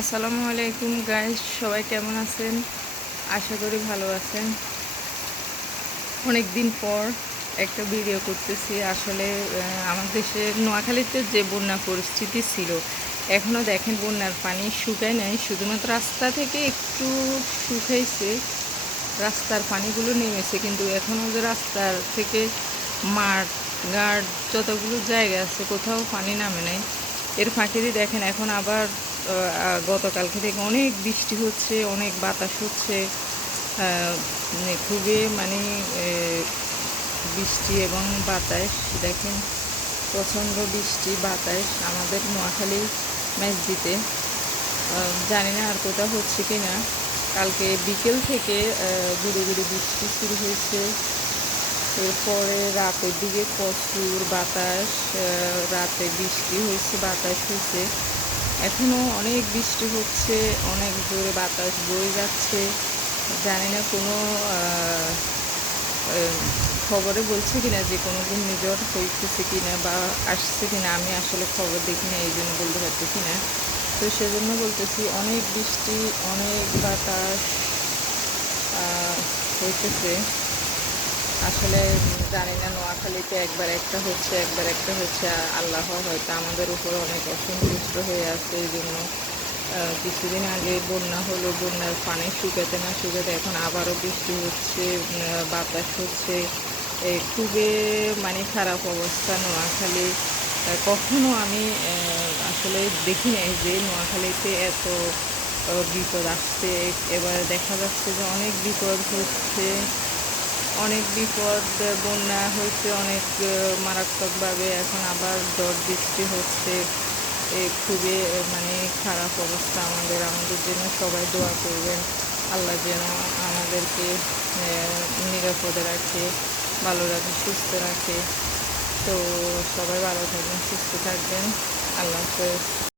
আসসালামু আলাইকুম গাইস, সবাই কেমন আছেন? আশা করি ভালো আছেন। অনেক দিন পর একটা ভিডিও করতেছি। আসলে আমার দেশে নোয়াখালীতে যে বন্যা পরিস্থিতি ছিল, এখনও দেখেন বন্যার পানি শুকায় নাই, শুধুমাত্র রাস্তা থেকে একটু শুকাইছে, রাস্তার পানিগুলো নেমেছে, কিন্তু এখনও যে রাস্তার থেকে মাঠ ঘাট যতগুলো জায়গা আছে কোথাও পানি নামে নাই। এর ফাঁকে দেখেন এখন আবার গতকালকে থেকে অনেক বৃষ্টি হচ্ছে, অনেক বাতাস হচ্ছে। খুবই মানে বৃষ্টি এবং বাতাস দেখেন, প্রচণ্ড বৃষ্টি বাতাস আমাদের নোয়াখালী মেজদিতে। জানি না আর কোথাও হচ্ছে কি না। কালকে বিকেল থেকে গুঁড়ো গুঁড়ো বৃষ্টি শুরু হয়েছে। এরপরে রাতের দিকে প্রচুর বাতাস, রাতে বৃষ্টি হয়েছে, বাতাস হয়েছে। এখনও অনেক বৃষ্টি হচ্ছে, অনেক জোরে বাতাস বয়ে যাচ্ছে। জানি না কোনো খবরে বলছে কিনা যে কোনো ঘূর্ণিঝড় হইতেছে কিনা বা আসছে কিনা। আমি আসলে খবর দেখি না, এই জন্য বলতে পারতেছি না। তো সেজন্য বলতেছি, অনেক বৃষ্টি, অনেক বাতাস হইতেছে। আসলে জানি না, নোয়াখালীতে একবার একটা হচ্ছে, একবার একটা হচ্ছে। আল্লাহ হয়তো আমাদের উপর অনেক অসন্তুষ্ট হয়ে আছে। এই জন্য কিছুদিন আগে বন্যা হলো, বন্যার পানি শুকাতে না শুকাতে এখন আবারও বৃষ্টি হচ্ছে, বাতাস হচ্ছে। খুবই মানে খারাপ অবস্থা নোয়াখালী। কখনো আমি আসলে দেখি নাই যে নোয়াখালীতে এত বিপদ আসছে। এবার দেখা যাচ্ছে যে অনেক বিপদ হচ্ছে, অনেক বিপদ। বন্যা হয়েছে অনেক মারাত্মকভাবে, এখন আবার ঝড় বৃষ্টি হচ্ছে। খুবই মানে খারাপ অবস্থা আমাদের জন্য সবাই দোয়া করবেন। আল্লাহ যেন আমাদেরকে নিরাপদে রাখে, ভালো রাখে, সুস্থ রাখে। তো সবাই ভালো থাকবেন, সুস্থ থাকবেন। আল্লাহ হাফেজ।